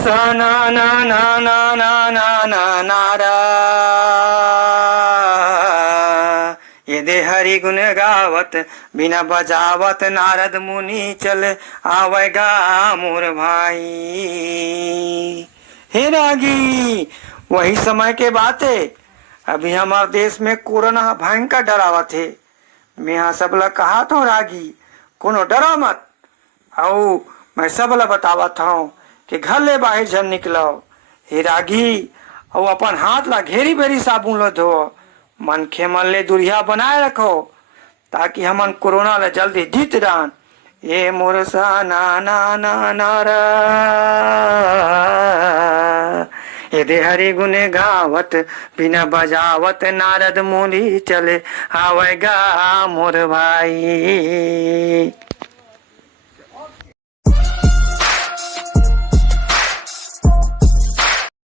सा ना ना ना ना ना ना ना नारा ये दे हरि गुण गावत बिना बजावत नारद मुनि चल आवेगा मोर भाई। हे रागी, वही समय के बात है। अभी हमारे देश में कोरोना भयंकर डरावा थे। मैं यहाँ सबला कहा था रागी कोनो डरा मत। आओ मैं सबला बतावत हूँ कि घर ले बाहर जन निकलो। हे रागी, और अपन हाथ ला घेरी बेरी साबुन लो धो। मन खे मन ले दुरिया बनाए रखो ताकि हमन कोरोना ला जल्दी जीत डान। ये मोर सा ना ना ना नारा ये दे हरि गुण गावत बिना बजावत नारद मुनि चले आवेगा मोर भाई।